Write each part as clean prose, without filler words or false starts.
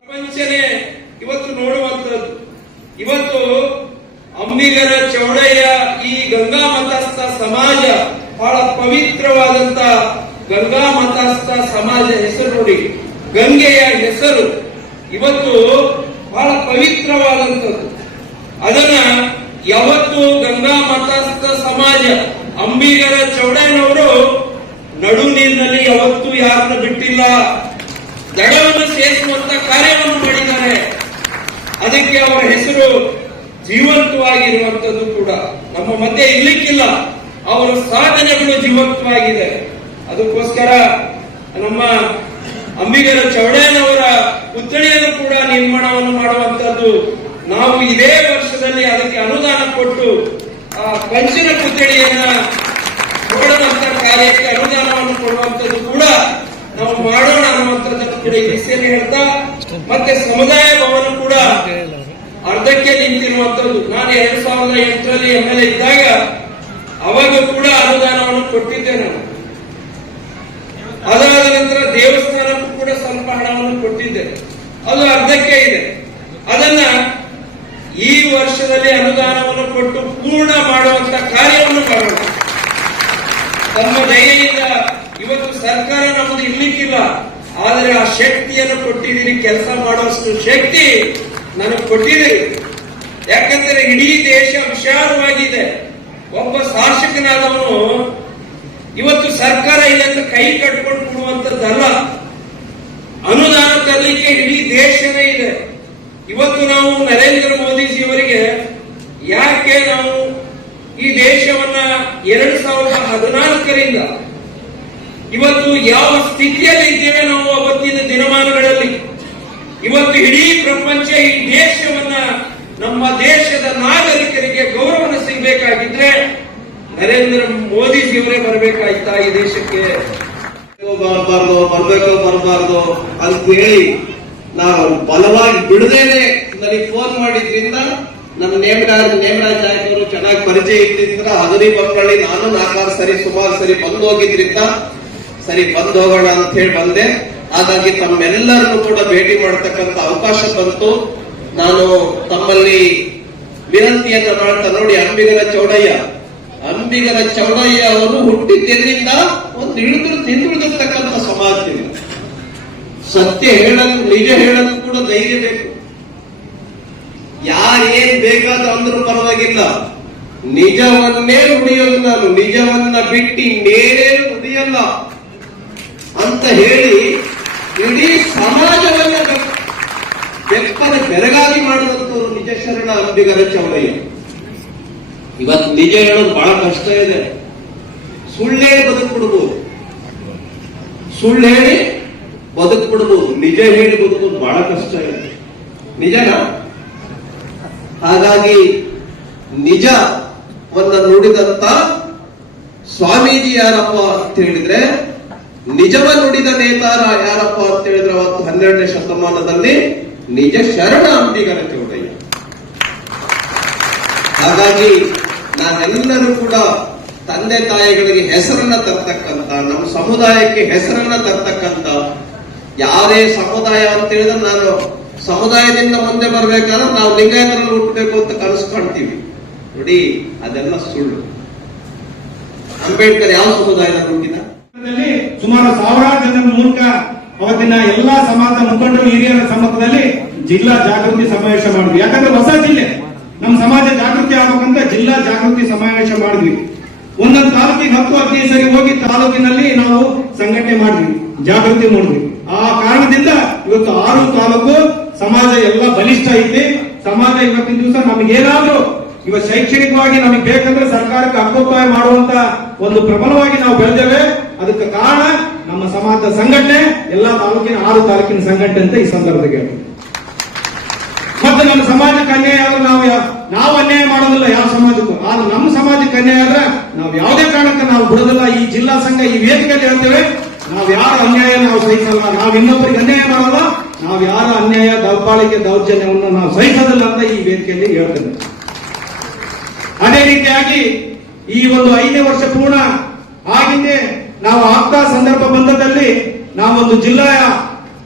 ಪ್ರಪಂಚನೇ ಇವತ್ತು ನೋಡುವಂತದ್ದು. ಇವತ್ತು ಅಂಬಿಗರ ಚೌಡಯ್ಯ ಈ ಗಂಗಾ ಮತಸ್ಥ ಸಮಾಜ ಬಹಳ ಪವಿತ್ರವಾದಂತ ಗಂಗಾ ಮತಸ್ಥ ಸಮಾಜ ಹೆಸರು ನೋಡಿ, ಗಂಗೆಯ ಹೆಸರು ಇವತ್ತು ಬಹಳ ಪವಿತ್ರವಾದಂಥದ್ದು. ಅದನ್ನ ಯಾವತ್ತು ಗಂಗಾ ಮತಸ್ಥ ಸಮಾಜ ಅಂಬಿಗರ ಚೌಡಯ್ಯನವರು ನಡು ನೀರಿನಲ್ಲಿ ಯಾವತ್ತೂ ಯಾರನ್ನು ಬಿಟ್ಟಿಲ್ಲ, ದಡವನ್ನು ಸೇರಿಸುವಂತ ಕಾರ್ಯವನ್ನು ಮಾಡಿದ್ದಾರೆ. ಅದಕ್ಕೆ ಅವರ ಹೆಸರು ಜೀವಂತವಾಗಿರುವಂತದ್ದು ಕೂಡ ನಮ್ಮ ಮಧ್ಯೆ ಇರ್ಲಿಕ್ಕಿಲ್ಲ. ಅವರ ಸಾಧನೆಗಳು ಜೀವಂತವಾಗಿದೆ. ಅದಕ್ಕೋಸ್ಕರ ನಮ್ಮ ಅಂಬಿಗರ ಚೌಡಯ್ಯನವರ ಪುತ್ಥಳಿಯನ್ನು ಕೂಡ ನಿರ್ಮಾಣವನ್ನು ಮಾಡುವಂತದ್ದು. ನಾವು ಇದೇ ವರ್ಷದಲ್ಲಿ ಅದಕ್ಕೆ ಅನುದಾನ ಕೊಟ್ಟು ಆ ಕಂಚಿನ ಪುತ್ಥಳಿಯನ್ನ ನೋಡುವಂತ ಕಾರ್ಯಕ್ಕೆ ಅನುದಾನವನ್ನು ಕೊಡುವಂತದ್ದು ಕೂಡ ನಾವು ಮಾಡೋಣ ಅನ್ನುವಂಥದ್ದನ್ನು ಕೂಡ ಈ ವಿಷಯನೇ ಹೇಳ್ತಾ, ಮತ್ತೆ ಸಮುದಾಯ ಭವನ ಕೂಡ ಅರ್ಧಕ್ಕೆ ನಿಂತಿರುವಂತದ್ದು. ನಾನು 2008ರಲ್ಲಿ MLA ಇದ್ದಾಗ ಅವಾಗ ಕೂಡ ಅನುದಾನವನ್ನು ಕೊಟ್ಟಿದ್ದೆ ನಾನು. ಅದಾದ ನಂತರ ದೇವಸ್ಥಾನಕ್ಕೂ ಕೂಡ ಸ್ವಲ್ಪ ಹಣವನ್ನು ಕೊಟ್ಟಿದ್ದೆ, ಅದು ಅರ್ಧಕ್ಕೆ ಇದೆ. ಅದನ್ನ ಈ ವರ್ಷದಲ್ಲಿ ಅನುದಾನವನ್ನು ಕೊಟ್ಟು ಪೂರ್ಣ ಮಾಡುವಂತ ಕಾರ್ಯವನ್ನು ಮಾಡೋಣ. ತಮ್ಮ ದಯೆಯಿಂದ ಇವತ್ತು ಸರ್ಕಾರ ನಮ್ಮದು ಇರ್ಲಿಕ್ಕಿಲ್ಲ, ಆದರೆ ಆ ಶಕ್ತಿಯನ್ನು ಕೊಟ್ಟಿದ್ದೀರಿ, ಕೆಲಸ ಮಾಡುವಷ್ಟು ಶಕ್ತಿ ನನಗೆ ಕೊಟ್ಟಿದ್ದೀರಿ. ಯಾಕಂದ್ರೆ ಇಡೀ ದೇಶ ವಿಶಾಲವಾಗಿದೆ. ಒಬ್ಬ ಶಾಸಕನಾದವನು ಇವತ್ತು ಸರ್ಕಾರ ಇದೆ ಅಂತ ಕೈ ಕಟ್ಕೊಂಡು ಕೊಡುವಂತದ್ದಲ್ಲ, ಅನುದಾನ ತರಲಿಕ್ಕೆ ಇಡೀ ದೇಶವೇ ಇದೆ. ಇವತ್ತು ನಾವು ನರೇಂದ್ರ ಮೋದಿಜಿಯವರಿಗೆ ಯಾಕೆ ನಾವು ಈ ದೇಶವನ್ನ 2014ರಿಂದ ಇವತ್ತು ಯಾವ ಸ್ಥಿತಿಯಲ್ಲಿ ಇದ್ದೇವೆ ನಾವು ಅವತ್ತಿನ ದಿನಮಾನಗಳಲ್ಲಿ, ಇವತ್ತು ಇಡೀ ಪ್ರಪಂಚ ಈ ದೇಶವನ್ನ, ನಮ್ಮ ದೇಶದ ನಾಗರಿಕರಿಗೆ ಗೌರವನ ಸಿಗಬೇಕಾಗಿದ್ರೆ ನರೇಂದ್ರ ಮೋದಿಜಿಯವರೇ ಬರಬೇಕಾಯ್ತಾ ಈ ದೇಶಕ್ಕೆ? ಬರಬಾರ್ದು ಅಂತ ಹೇಳಿ ನಾವು ಬಲವಾಗಿ ಬಿಡದೇನೆ ನನಗೆ ಫೋನ್ ಮಾಡಿದ್ರಿಂದ ನಮ್ಮ ನೇಮರಾಜ್ ನಾಯಕ್ ಅವರು ಚೆನ್ನಾಗಿ ಪರಿಚಯ ಇದ್ದಿದ್ರ ಹಗರಿ ಬಂದ್ಕೊಳ್ಳಿ, ನಾನು 4 ಸರಿ ಸುಮಾರು ಸರಿ ಬಂದು ಹೋಗಿದ್ರಿಂದ ಸರಿ ಬಂದು ಹೋಗೋಣ ಅಂತ ಹೇಳಿ ಬಂದೆ. ಹಾಗಾಗಿ ತಮ್ಮೆಲ್ಲರನ್ನು ಕೂಡ ಭೇಟಿ ಮಾಡತಕ್ಕಂತ ಅವಕಾಶ ಬಂತು. ನಾನು ತಮ್ಮಲ್ಲಿ ವಿನಂತಿಯನ್ನ ಮಾಡ್ತಾ, ನೋಡಿ ಅಂಬಿಗರ ಚೌಡಯ್ಯ ಅವರು ಹುಟ್ಟಿದ್ದೆಲ್ಲಿಂದ ಒಂದು ಹಿಂದುಳಿದಿರ್ತಕ್ಕಂಥ ಸಮಾಜದಿಂದ. ಸತ್ಯ ಹೇಳಲು, ನಿಜ ಹೇಳಲು ಕೂಡ ಧೈರ್ಯ ಬೇಕು. ಯಾರೇನ್ ಬೇಕಾದ್ರೂ ಅಂದ್ರೂ ಪರವಾಗಿಲ್ಲ, ನಿಜವನ್ನೇ ನುಡಿಯೋದು ನಾನು, ನಿಜವನ್ನ ಬಿಟ್ಟು ಇನ್ನೇನೇನು ನುಡಿಯಲ್ಲ ಅಂತ ಹೇಳಿ ಇಡೀ ಸಮಾಜವನ್ನ ಬೆಪ್ಪದ ಬೆರಗಾಗಿ ಮಾಡುವಂತವರು ನಿಜ ಶರಣ ಅಂಬಿಗರ ಚೌಡಯ್ಯ. ಇವತ್ತು ನಿಜ ಹೇಳೋದು ಬಹಳ ಕಷ್ಟ ಇದೆ. ಸುಳ್ಳೇ ಬದುಕ್ಬಿಡ್ಬೋದು, ಸುಳ್ಳು ಹೇಳಿ ಬದುಕ್ಬಿಡ್ಬೋದು, ನಿಜ ಹೇಳಿ ಬದುಕೋದು ಬಹಳ ಕಷ್ಟ ಇದೆ. ನಿಜನಾ? ಹಾಗಾಗಿ ನಿಜವನ್ನ ನುಡಿದಂತ ಸ್ವಾಮೀಜಿ ಯಾರಪ್ಪ ಅಂತ ಹೇಳಿದ್ರೆ, ನಿಜವ ನುಡಿದ ನೇತಾರ ಯಾರಪ್ಪ ಅಂತ ಹೇಳಿದ್ರೆ ಅವತ್ತು 12ನೇ ಶತಮಾನದಲ್ಲಿ ನಿಜ ಶರಣ ಅಂಬಿಗರ ಚೌಡಯ್ಯ. ಹಾಗಾಗಿ ನಾವೆಲ್ಲರೂ ಕೂಡ ತಂದೆ ತಾಯಿಗಳಿಗೆ ಹೆಸರನ್ನ ತರ್ತಕ್ಕಂತ, ನಮ್ಮ ಸಮುದಾಯಕ್ಕೆ ಹೆಸರನ್ನ ತರ್ತಕ್ಕಂತ, ಯಾರೇ ಸಮುದಾಯ ಅಂತ ಹೇಳಿದ್ರೆ ನಾನು ಸಮುದಾಯದಿಂದ ಮುಂದೆ ಬರ್ಬೇಕಾದ್ರೆ ನಾವು ಲಿಂಗಾಯತರಲ್ಲಿ ಹುಟ್ಟಬೇಕು ಅಂತ ಕನಸು ಕಾಣ್ತೀವಿ. ನೋಡಿ, ಅದೆಲ್ಲ ಸುಳ್ಳು. ಅಂಬೇಡ್ಕರ್ ಯಾವ ಸಮುದಾಯದಲ್ಲಿ ಹುಟ್ಟಿದ? ಸುಮಾರು ಸಾವಿರಾರು ಜನರ ಮೂಲಕ ಅವತ್ತಿನ ಎಲ್ಲಾ ಸಮಾಜದ ಮುಖಂಡರು, ಹಿರಿಯರ ಸಮ್ಮುಖದಲ್ಲಿ ಜಿಲ್ಲಾ ಜಾಗೃತಿ ಸಮಾವೇಶ ಮಾಡಿದ್ವಿ. ಯಾಕಂದ್ರೆ ಹೊಸ ಜಿಲ್ಲೆ, ನಮ್ಮ ಸಮಾಜ ಜಾಗೃತಿ ಆಗ್ಬೇಕಂತ ಜಿಲ್ಲಾ ಜಾಗೃತಿ ಸಮಾವೇಶ ಮಾಡಿದ್ವಿ. ಒಂದೊಂದು ತಾಲೂಕಿಗೆ 10-15 ಸರಿ ಹೋಗಿ ತಾಲೂಕಿನಲ್ಲಿ ನಾವು ಸಂಘಟನೆ ಮಾಡಿದ್ವಿ, ಜಾಗೃತಿ ಮಾಡಿದ್ವಿ. ಆ ಕಾರಣದಿಂದ ಇವತ್ತು 6 ತಾಲೂಕು ಸಮಾಜ ಎಲ್ಲ ಬಲಿಷ್ಠ ಐತಿ. ಸಮಾಜ ಇವತ್ತಿನ ದಿವಸ ನಮಗೇನಾದ್ರೂ ಇವತ್ತು ಶೈಕ್ಷಣಿಕವಾಗಿ ನಮಗೆ ಬೇಕಂದ್ರೆ ಸರ್ಕಾರಕ್ಕೆ ಹಕ್ಕೋಪಾಯ ಮಾಡುವಂತ ಒಂದು ಪ್ರಬಲವಾಗಿ ನಾವು ಬೆಳೆದೇವೆ. ಅದಕ್ಕೆ ಕಾರಣ ನಮ್ಮ ಸಮಾಜದ ಸಂಘಟನೆ, ಎಲ್ಲಾ ತಾಲೂಕಿನ 6 ತಾಲೂಕಿನ ಸಂಘಟನೆ ಅಂತ ಈ ಸಂದರ್ಭದಲ್ಲಿ ಹೇಳ್ತೀವಿ. ಮತ್ತೆ ನಮ್ಮ ಸಮಾಜಕ್ಕೆ ಅನ್ಯಾಯ ಆದ್ರೆ ನಾವು ಅನ್ಯಾಯ ಮಾಡೋದಿಲ್ಲ ಯಾವ ಸಮಾಜಕ್ಕೂ. ಆದ್ರೆ ನಮ್ಮ ಸಮಾಜಕ್ಕೆ ಅನ್ಯಾಯ ಆದ್ರೆ ನಾವು ಯಾವುದೇ ಕಾರಣಕ್ಕೆ ನಾವು ಬಿಡೋದಿಲ್ಲ. ಈ ಜಿಲ್ಲಾ ಸಂಘ ಈ ವೇದಿಕೆಯಲ್ಲಿ ಹೇಳ್ತೇವೆ, ನಾವು ಯಾರ ಅನ್ಯಾಯ ನಾವು ಸಹಿಸಲ್ಲ, ನಾವು ಇನ್ನೊಬ್ಬರಿಗೆ ಅನ್ಯಾಯ ಮಾಡಲ್ಲ, ನಾವು ಯಾರ ಅನ್ಯಾಯ ದೌರ್ಬಾಳಿಕೆ ದೌರ್ಜನ್ಯವನ್ನು ನಾವು ಸಹಿಸೋದಿಲ್ಲ ಅಂತ ಈ ವೇದಿಕೆಯಲ್ಲಿ ಹೇಳ್ತೇವೆ. ಅದೇ ರೀತಿಯಾಗಿ ಈ ಒಂದು 5ನೇ ವರ್ಷ ಪೂರ್ಣ ಆಗಿಂದೇ ನಾವು ಆಗ್ತಾ ಸಂದರ್ಭ ಬಂದದಲ್ಲಿ ನಾವೊಂದು ಜಿಲ್ಲೆಯ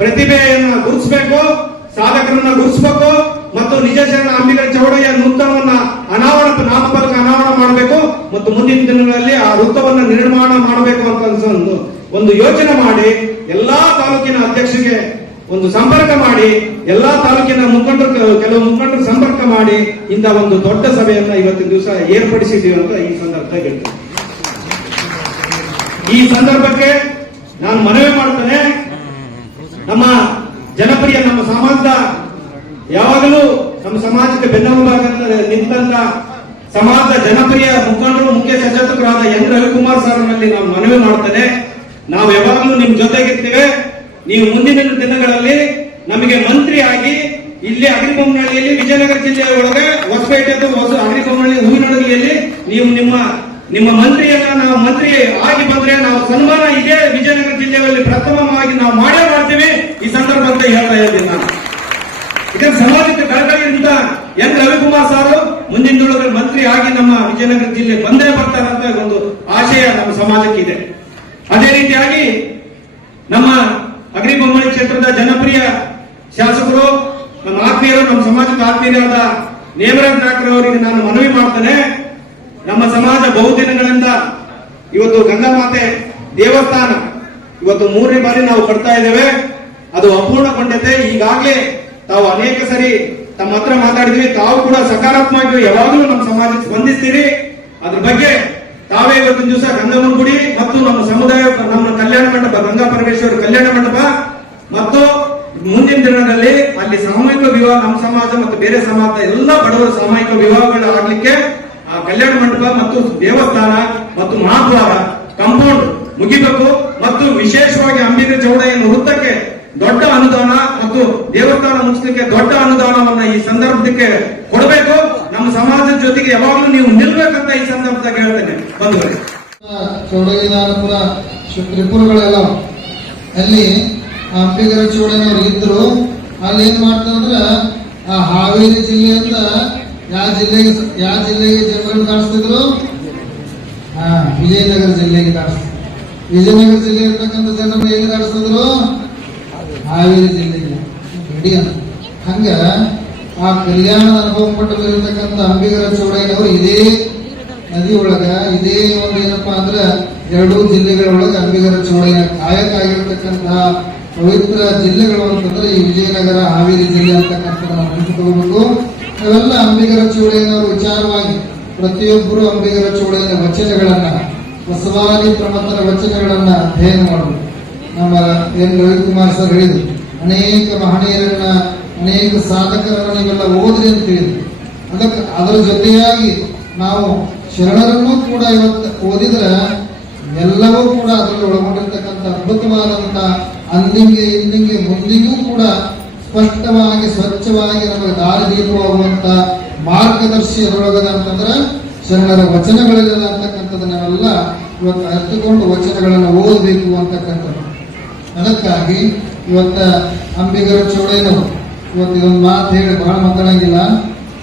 ಪ್ರತಿಭೆಯನ್ನ ಗುರುತಿಸಬೇಕು, ಸಾಧಕರನ್ನ ಗುರುತಿಸಬೇಕು ಮತ್ತು ನಿಜ ಶರಣ ಅಂಬಿಗರ ಚೌಡಯ್ಯ ವೃತ್ತವನ್ನ ನಾಮಫಲಕ ಅನಾವರಣ ಮಾಡಬೇಕು ಮತ್ತು ಮುಂದಿನ ದಿನಗಳಲ್ಲಿ ಆ ವೃತ್ತವನ್ನ ನಿರ್ಮಾಣ ಮಾಡಬೇಕು ಅಂತ ಒಂದು ಯೋಚನೆ ಮಾಡಿ ಎಲ್ಲಾ ತಾಲೂಕಿನ ಅಧ್ಯಕ್ಷರಿಗೆ ಒಂದು ಸಂಪರ್ಕ ಮಾಡಿ, ಎಲ್ಲಾ ತಾಲೂಕಿನ ಕೆಲವು ಮುಖಂಡರು ಸಂಪರ್ಕ ಮಾಡಿ ಇಂಥ ಒಂದು ದೊಡ್ಡ ಸಭೆಯನ್ನ ಇವತ್ತಿನ ದಿವಸ ಏರ್ಪಡಿಸಿದ್ದೀವಿ ಅಂತ ಈ ಸಂದರ್ಭದಲ್ಲಿ ಹೇಳ್ತೇನೆ. ಈ ಸಂದರ್ಭಕ್ಕೆ ನಾನು ಮನವಿ ಮಾಡ್ತೇನೆ, ನಮ್ಮ ಜನಪ್ರಿಯ ನಮ್ಮ ಸಮಾಜದ ಯಾವಾಗಲೂ ನಮ್ಮ ಸಮಾಜಕ್ಕೆ ಬೆನ್ನೆಲುಬಾಗಿ ನಿಂತ ಸಮಾಜದ ಜನಪ್ರಿಯ ಮುಖಂಡರು ಮುಖ್ಯ ಸಚೇತಕರಾದ ಎನ್ ರವಿಕುಮಾರ್ ಸರ್ನಲ್ಲಿ ನಾನು ಮನವಿ ಮಾಡ್ತೇನೆ, ನಾವು ಯಾವಾಗಲೂ ನಿಮ್ ಜೊತೆಗಿರ್ತೇವೆ. ನೀವು ಮುಂದಿನ ದಿನಗಳಲ್ಲಿ ನಮಗೆ ಮಂತ್ರಿಯಾಗಿ ಇಲ್ಲಿ ಅಗ್ರಿಬೊಮ್ಮನಹಳ್ಳಿಯಲ್ಲಿ ವಿಜಯನಗರ ಜಿಲ್ಲೆಯ ಒಳಗೆ ಹೊಸಪೇಟೆದು ಅಗ್ರಿಬೊಮ್ಮನಹಳ್ಳಿ ಹೂವಿನಡಗಲಿಯಲ್ಲಿ ನೀವು ನಿಮ್ಮ ಮಂತ್ರಿಯನ್ನ ನಾವು ಮಂತ್ರಿ ಆಗಿ ಬಂದ್ರೆ ನಾವು ಸನ್ಮಾನ ಇದೇ ವಿಜಯನಗರ ಜಿಲ್ಲೆಯಲ್ಲಿ ಪ್ರಥಮವಾಗಿ ನಾವು ಮಾಡೇ ಮಾಡ್ತೀವಿ. ಈ ಸಂದರ್ಭ ಅಂತ ಹೇಳ್ತಾ ಇದ್ದೀನಿ ನಾನು. ಇದರ ಸಮಾಜಕ್ಕೆ ಕಳಕಳಿಯಿಂದ ಎನ್ ರವಿಕುಮಾರ್ ಸಾರು ಮುಂದಿನ ದಿನಗಳಲ್ಲಿ ಮಂತ್ರಿ ಆಗಿ ನಮ್ಮ ವಿಜಯನಗರ ಜಿಲ್ಲೆ ಬಂದೇ ಬರ್ತಾರಂತ ಒಂದು ಆಶಯ ನಮ್ಮ ಸಮಾಜಕ್ಕೆ ಇದೆ. ಅದೇ ರೀತಿಯಾಗಿ ನಮ್ಮ ಅಗ್ರಿಬೊಮ್ಮನಹಳ್ಳಿ ಕ್ಷೇತ್ರದ ಜನಪ್ರಿಯ ಶಾಸಕರು, ನಮ್ಮ ಆತ್ಮೀಯರು, ನಮ್ಮ ಸಮಾಜದ ಆತ್ಮೀಯರಾದ ನೇಮರಾಜ್ ನಾಯ್ಕರ್ ಅವರಿಗೆ ನಾನು ಮನವಿ ಮಾಡ್ತೇನೆ, ನಮ್ಮ ಸಮಾಜ ಬಹುದಿನಗಳಿಂದ ಇವತ್ತು ಗಂಗಾಮಾತೆ ದೇವಸ್ಥಾನ ಇವತ್ತು 3ನೇ ಬಾರಿ ನಾವು ಕಟ್ತಾ ಇದ್ದೇವೆ. ಅದು ಅಪೂರ್ಣಗೊಂಡಿದೆ. ಈಗಾಗಲೇ ತಾವು ಅನೇಕ ಸರಿ ತಮ್ಮ ಹತ್ರ ಮಾತಾಡಿದ್ವಿ, ತಾವು ಕೂಡ ಸಕಾರಾತ್ಮಕವಾಗಿ ಯಾವಾಗಲೂ ನಮ್ಮ ಸಮಾಜಕ್ಕೆ ಸ್ಪಂದಿಸ್ತೀರಿ. ಅದ್ರ ಬಗ್ಗೆ ತಾವೇ ಇವತ್ತಿನ ದಿವಸ ಗಂಗಮ್ಮನ ಗುಡಿ ಮತ್ತು ನಮ್ಮ ಸಮುದಾಯ ನಮ್ಮ ಕಲ್ಯಾಣ ಮಂಟಪ ಗಂಗಾ ಪರಮೇಶ್ವರ ಕಲ್ಯಾಣ ಮಂಟಪ ಮತ್ತು ಮುಂದಿನ ದಿನಗಳಲ್ಲಿ ಅಲ್ಲಿ ಸಾಮೂಹಿಕ ವಿವಾಹ ನಮ್ಮ ಸಮಾಜ ಮತ್ತು ಬೇರೆ ಸಮಾಜದ ಎಲ್ಲ ಬಡವರ ಸಾಮೂಹಿಕ ವಿವಾಹಗಳು ಆಗ್ಲಿಕ್ಕೆ ಆ ಕಲ್ಯಾಣ ಮಂಟಪ ಮತ್ತು ದೇವಸ್ಥಾನ ಮತ್ತು ಮಹಾದ್ವಾರ ಕಾಂಪೌಂಡ್ ಮುಗಿಬೇಕು ಮತ್ತು ವಿಶೇಷವಾಗಿ ಅಂಬಿಗರ ಚೌಡಯ್ಯನ ವೃತ್ತಕ್ಕೆ ದೊಡ್ಡ ಅನುದಾನ ಮತ್ತು ದೇವಸ್ಥಾನ ಮುಗಿಸಲಿಕ್ಕೆ ದೊಡ್ಡ ಅನುದಾನವನ್ನ ಈ ಸಂದರ್ಭಕ್ಕೆ ಕೊಡಬೇಕು. ನಮ್ಮ ಸಮಾಜದ ಜೊತೆಗೆ ಯಾವಾಗಲೂ ನೀವು ನಿಲ್ಬೇಕಂತ ಈ ಸಂದರ್ಭದಾಗ ಹೇಳ್ತೇನೆ. ಬಂಧುಗಳೇ, ಚೌಡಯ್ಯನವರ ತ್ರಿಪುರಗಳೆಲ್ಲ ಅಲ್ಲಿ ಅಂಬಿಗರ ಚೌಡಯ್ಯನವರು ಇದ್ರು. ಅಲ್ಲಿ ಏನ್ ಮಾಡ್ತಾರಂದ್ರ ಆ ಹಾವೇರಿ ಜಿಲ್ಲೆಯಿಂದ ಯಾವ ಜಿಲ್ಲೆಗೆ ಜನರನ್ನು ದಾಟಿಸ್ತಿದ್ರು? ವಿಜಯನಗರ ಜಿಲ್ಲೆಗೆ ದಾಟಿಸ್ತಿದ್ರು. ವಿಜಯನಗರ ಜಿಲ್ಲೆ ಇರ್ತಕ್ಕಂಥ ಜನರನ್ನು ಎಲ್ಲಿ ದಾಟಿಸ್ತಿದ್ರು? ಹಾವೇರಿ ಜಿಲ್ಲೆಗೆ ರೆಡಿ ಅಂತ. ಹಂಗ ಆ ಕಲ್ಯಾಣ ಅನುಭವ ಪಟ್ಟಲ್ಲಿರ್ತಕ್ಕಂಥ ಅಂಬಿಗರ ಚೌಡಯ್ಯನವರು ಇದೇ ನದಿ ಒಳಗ ಇದೇ ಒಂದು ಏನಪ್ಪಾ ಅಂದ್ರೆ 2 ಜಿಲ್ಲೆಗಳೊಳಗ ಅಂಬಿಗರ ಚೌಡಯ್ಯನ ಕಾಯಕ ಆಗಿರ್ತಕ್ಕಂತಹ ಪವಿತ್ರ ಜಿಲ್ಲೆಗಳು ಅಂತಂದ್ರೆ ಈ ವಿಜಯನಗರ ಹಾವೇರಿ ಜಿಲ್ಲೆ ಅಂತಕ್ಕಂಥ ನಾವು ನೆನಪಿಟ್ಕೋಬೇಕು. ನಾವೆಲ್ಲ ಅಂಬಿಗರ ಚೌಡಯ್ಯನವರ ವಿಚಾರವಾಗಿ ಪ್ರತಿಯೊಬ್ಬರು ಅಂಬಿಗರ ಚೌಡಯ್ಯನ ವಚನಗಳನ್ನ ಬಸವಾದಿ ಪ್ರಮಥನ ವಚನಗಳನ್ನ ಅಧ್ಯಯನ ಮಾಡಬೇಕು. ನಮ್ಮ ಎನ್ ರವಿಕುಮಾರ್ ಸರ್ ಹೇಳಿದ್ರು, ಅನೇಕ ಮಹನೀಯರನ್ನ ಅನೇಕ ಸಾಧಕರನ್ನ ನೀವೆಲ್ಲ ಓದ್ರಿ ಅಂತ ಹೇಳಿದ್ರು. ಅದರ ಜೊತೆಯಾಗಿ ನಾವು ಶರಣರನ್ನು ಕೂಡ ಇವತ್ತು ಓದಿದ್ರೆ ಎಲ್ಲವೂ ಕೂಡ ಅದರಲ್ಲಿ ಒಳಗೊಂಡಿರ್ತಕ್ಕಂಥ ಅದ್ಭುತವಾದಂತ ಅಂದಿಂಗೆ ಇಂದಿಂಗೆ ಮುಂದಿಗೂ ಕೂಡ ಸ್ಪಷ್ಟವಾಗಿ ಸ್ವಚ್ಛವಾಗಿ ನಮಗೆ ದಾರಿದೀಪವಾಗುವಂತ ಮಾರ್ಗದರ್ಶಿ ಅದರೊಳಗದ ಅಂತಂದ್ರೆ ಶರಣರ ವಚನಗಳಿಲ್ಲ ಅಂತಕ್ಕಂಥದ್ದು ನಾವೆಲ್ಲ ಇವತ್ತು ಅರ್ಥಕೊಂಡು ವಚನಗಳನ್ನು ಓದಬೇಕು ಅಂತಕ್ಕಂಥದ್ದು. ಅದಕ್ಕಾಗಿ ಇವತ್ತ ಅಂಬಿಗರ ಚೌಡಯ್ಯನವರು ಇವತ್ತು ಇದೊಂದು ಮಾತು ಹೇಳಿ ಬಹಳ ಮಾತಾಡಂಗಿಲ್ಲ.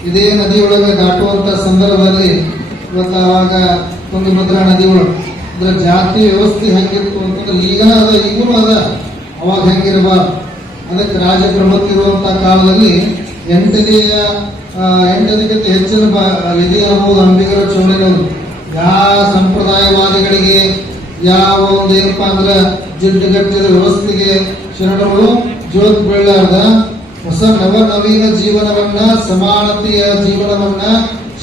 ಇದೇ ನದಿಯೊಳಗೆ ದಾಟುವಂತ ಸಂದರ್ಭದಲ್ಲಿ ಇವತ್ತು ಆವಾಗ ತುಂಗಭದ್ರಾ ನದಿ ಒಳಗೆ ಅಂದ್ರೆ ಜಾತಿ ವ್ಯವಸ್ಥೆ ಹೆಂಗಿತ್ತು ಅಂತಂದ್ರೆ ಈಗನ ಅದ, ಈಗಲೂ ಅದ, ಅವಾಗ ಹೆಂಗಿರಬಾರ್ದು. ಅದಕ್ಕೆ ರಾಜ ಪ್ರಭುತ್ವ ಕಾಲದಲ್ಲಿ 8 ಹೆಚ್ಚಿನ ನಿಧಿ ಅನ್ನಬಹುದು ಅಂಬಿಗರ ಚೌಡಯ್ಯನವರು. ಯಾವ ಸಂಪ್ರದಾಯವಾದಿಗಳಿಗೆ ಯಾವ ಒಂದು ಏನಪ್ಪಾ ಅಂದ್ರೆ ಜಿಡ್ಡುಗಟ್ಟಿದ ವ್ಯವಸ್ಥೆಗೆ ಶರಣರು ಜೋತ್ ಬೀಳಾರ್ದ ಹೊಸ ನವೀನ ಜೀವನವನ್ನ, ಸಮಾನತೆಯ ಜೀವನವನ್ನ,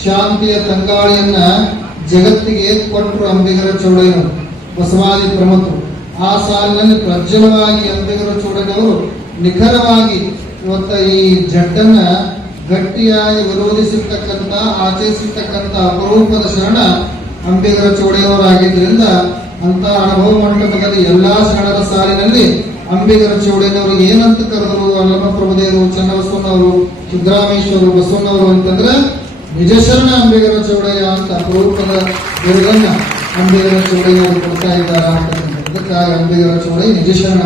ಶಾಂತಿಯ ತಂಗಾಳಿಯನ್ನ ಜಗತ್ತಿಗೆ ಕೊಟ್ಟರು ಅಂಬಿಗರ ಚೌಡಯ್ಯನವರು, ಬಸವಾದಿ ಪ್ರಮುಖರು. ಆ ಸಾಲಿನಲ್ಲಿ ಪ್ರಜ್ವಲವಾಗಿ ಅಂಬಿಗರ ಚೌಡಯ್ಯನವರು ನಿಖರವಾಗಿ ಇವತ್ತ ಈ ಜಡ್ಡನ್ನ ಗಟ್ಟಿಯಾಗಿ ವಿರೋಧಿಸಿರ್ತಕ್ಕಂಥ, ಆಚರಿಸಿರ್ತಕ್ಕಂಥ ಅಪರೂಪದ ಶರಣ ಅಂಬಿಗರ ಚೌಡಯ್ಯನವರಾಗಿದ್ದರಿಂದ ಅಂತ ಅನುಭವ ಮಂಟಪದಲ್ಲಿ ಎಲ್ಲಾ ಶರಣರ ಸಾಲಿನಲ್ಲಿ ಅಂಬಿಗರ ಚೌಡಯ್ಯನವರು ಏನಂತ ಕರೆದರು? ಅಲ್ಲಮ ಪ್ರಭುದೇವರು, ಚನ್ನಬಸವಣ್ಣವರು, ಸಿದ್ದರಾಮೇಶ್ವರು, ಬಸವಣ್ಣವರು ಅಂತಂದ್ರೆ ನಿಜ ಶರಣ ಅಂಬಿಗರ ಚೌಡಯ್ಯ ಅಂತ ಅಪರೂಪದ ಬಿರುದನ್ನ ಅಂಬಿಗರ ಚೌಡಯ್ಯನವರು ಕೊಡ್ತಾ ಇದ್ದಾರೆ. ಅದಕ್ಕಾಗಿ ಅಂಬಿಗರ ಚೌಡಯ್ಯ ನಿಜ ಶರಣ.